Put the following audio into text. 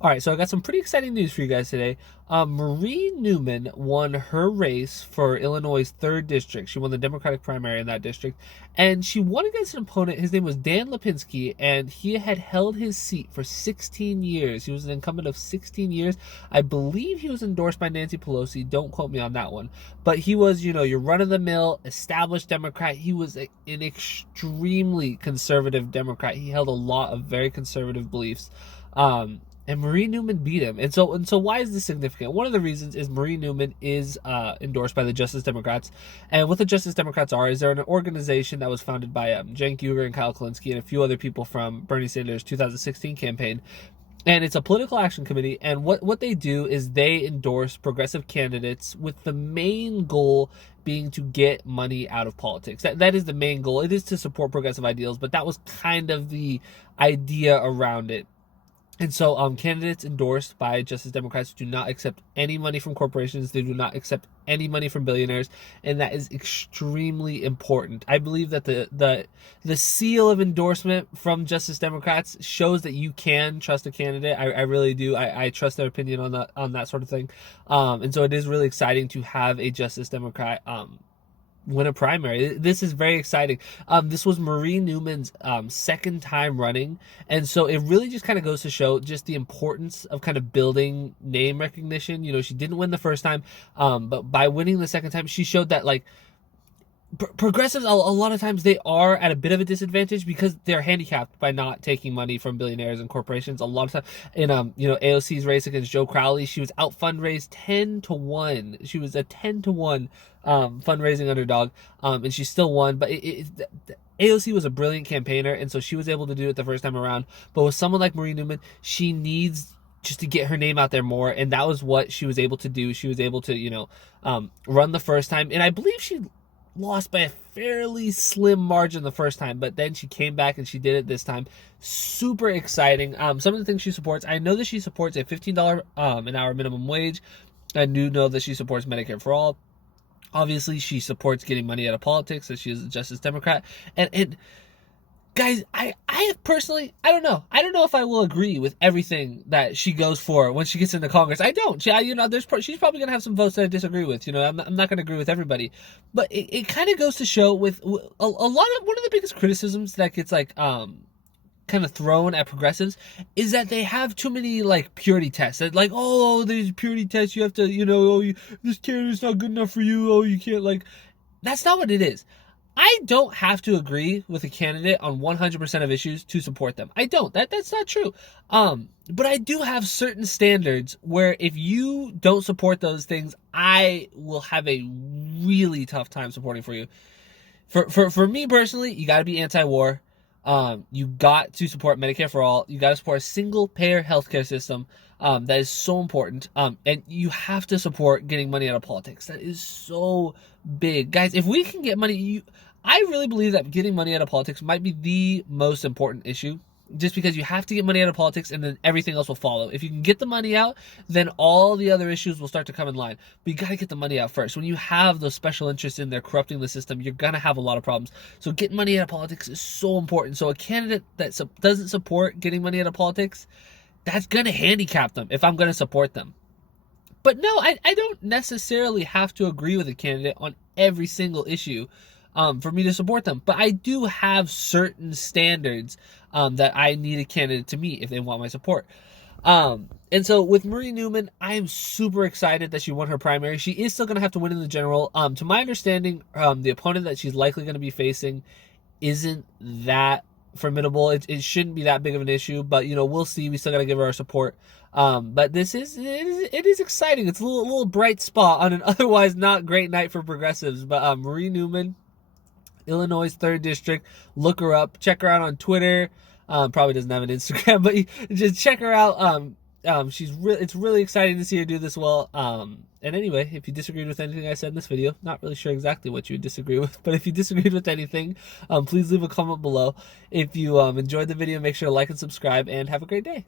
All right, so I got some pretty exciting news for you guys today. Marie Newman won her race for Illinois' 3rd district. She won the Democratic primary in that district, and she won against an opponent. His name was Dan Lipinski, and he had held his seat for 16 years. He was an incumbent of 16 years. I believe he was endorsed by Nancy Pelosi. Don't quote me on that one. But he was, your run-of-the-mill, established Democrat. He was an extremely conservative Democrat. He held a lot of very conservative beliefs. And Marie Newman beat him. And so why is this significant? One of the reasons is Marie Newman is endorsed by the Justice Democrats. And what the Justice Democrats are is they're an organization that was founded by Cenk Uygur and Kyle Kulinski and a few other people from Bernie Sanders' 2016 campaign. And it's a political action committee. And what they do is they endorse progressive candidates with the main goal being to get money out of politics. That is the main goal. It is to support progressive ideals, but that was kind of the idea around it. And so candidates endorsed by Justice Democrats do not accept any money from corporations. They do not accept any money from billionaires. And that is extremely important. I believe that the seal of endorsement from Justice Democrats shows that you can trust a candidate. I really do. I trust their opinion on that sort of thing. And so it is really exciting to have a Justice Democrat win a primary. This is very exciting. This was Marie Newman's second time running, and so it really just kind of goes to show just the importance of kind of building name recognition. She didn't win the first time, but by winning the second time, she showed that progressives a lot of times they are at a bit of a disadvantage because they're handicapped by not taking money from billionaires and corporations. A lot of time in AOC's race against Joe Crowley, she was out fundraised 10-1. She was a 10-1 fundraising underdog, and she still won. But AOC was a brilliant campaigner, and so she was able to do it the first time around. But with someone like Marie Newman, she needs just to get her name out there more, and that was what she was able to do. She was able to run the first time, and I believe she lost by a fairly slim margin the first time, but then she came back and she did it this time. Super exciting. Some of the things she supports, I know that she supports a $15 an hour minimum wage. I do know that she supports Medicare for all. Obviously, she supports getting money out of politics, as she is a Justice Democrat. And guys, I personally, I don't know if I will agree with everything that she goes for when she gets into Congress. I don't. She's probably gonna have some votes that I disagree with. I'm not gonna agree with everybody, but it kind of goes to show with a lot of one of the biggest criticisms that gets kind of thrown at progressives is that they have too many purity tests. Oh, there's purity tests. You have to, this candidate's not good enough for you. Oh, you can't That's not what it is. I don't have to agree with a candidate on 100% of issues to support them. I don't. That's not true. But I do have certain standards where if you don't support those things, I will have a really tough time supporting for you. For me personally, you got to be anti-war. You got to support Medicare for all. You got to support a single-payer healthcare system. That is so important. And you have to support getting money out of politics. That is so big. Guys, if we can get money, I really believe that getting money out of politics might be the most important issue. Just because you have to get money out of politics and then everything else will follow. If you can get the money out, then all the other issues will start to come in line. But you got to get the money out first. When you have those special interests in there corrupting the system, you're going to have a lot of problems. So getting money out of politics is so important. So a candidate that doesn't support getting money out of politics, that's going to handicap them if I'm going to support them. But no, I don't necessarily have to agree with a candidate on every single issue for me to support them. But I do have certain standards that I need a candidate to meet if they want my support. And so with Marie Newman, I am super excited that she won her primary. She is still going to have to win in the general. To my understanding, the opponent that she's likely going to be facing isn't that formidable. It shouldn't be that big of an issue, but we'll see. We still got to give her our support. But it is exciting. It's a little bright spot on an otherwise not great night for progressives. But Marie Newman, Illinois' 3rd district. Look her up. Check her out on Twitter. Probably doesn't have an Instagram, but just check her out. It's really exciting to see her do this well. And anyway, if you disagreed with anything I said in this video, not really sure exactly what you would disagree with, but if you disagreed with anything, please leave a comment below. If you enjoyed the video, make sure to like and subscribe, and have a great day.